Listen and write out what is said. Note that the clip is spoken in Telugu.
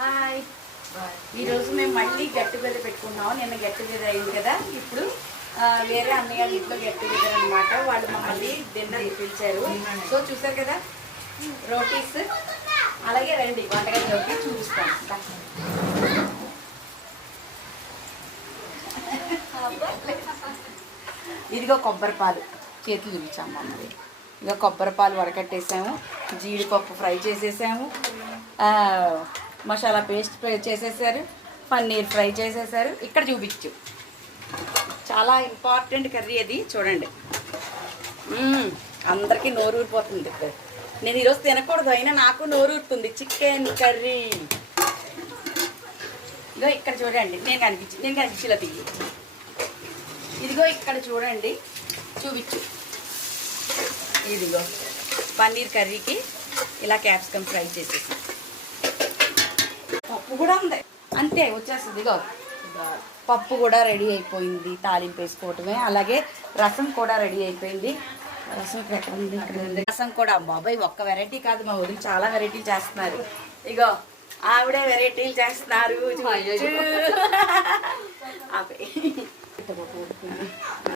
హాయ్, ఈరోజు మేము మళ్ళీ గెట్ టుగెదర్ పెట్టుకున్నాము. నిన్న గెట్ టుగెదర్ అయింది కదా. ఇప్పుడు వేరే అన్నయ్య ఇంట్లో గెట్ టుగెదర్ అనమాట. వాళ్ళు మమ్మల్ని డిన్నర్ పిలిచారు. సో చూసారు కదా, రోటీస్. అలాగే రండి వంటగదిలోకి చూపిస్తాను. ఇదిగో కొబ్బరి పాలు చేతులు చూపించాము మమ్మల్ని. ఇక కొబ్బరి పాలు వడకట్టేసాము, జీడిపప్పు ఫ్రై చేసేసాము, మసాలా పేస్ట్ చేసేసారు, పన్నీర్ ఫ్రై చేసేసారు. ఇక్కడ చూపించు, చాలా ఇంపార్టెంట్ కర్రీ అది. చూడండి, అందరికీ నోరు ఊరిపోతుంది. నేను ఈరోజు తినకూడదు, అయినా నాకు నోరు ఊరుతుంది. Chicken curry. ఇదిగో ఇక్కడ చూడండి, నేను కనిపించేలా తీయి. ఇదిగో ఇక్కడ చూడండి, చూపించు. ఇదిగో పన్నీర్ కర్రీకి ఇలా క్యాప్సికమ్ ఫ్రై చేసేసి, పప్పు కూడా ఉంది, అంతే వచ్చేస్తుంది. ఇదిగో పప్పు కూడా రెడీ అయిపోయింది, తాలింపు వేసుకోవటమే. అలాగే రసం కూడా రెడీ అయిపోయింది. రసం ఇక్కడ ఉంది, ఇక్కడ ఉంది. రసం కూడా బాబాయ్ ఒక్క వెరైటీ కాదు, మా ఊరికి చాలా వెరైటీలు చేస్తున్నారు. ఇగో ఆవిడే వెరైటీలు చేస్తున్నారు.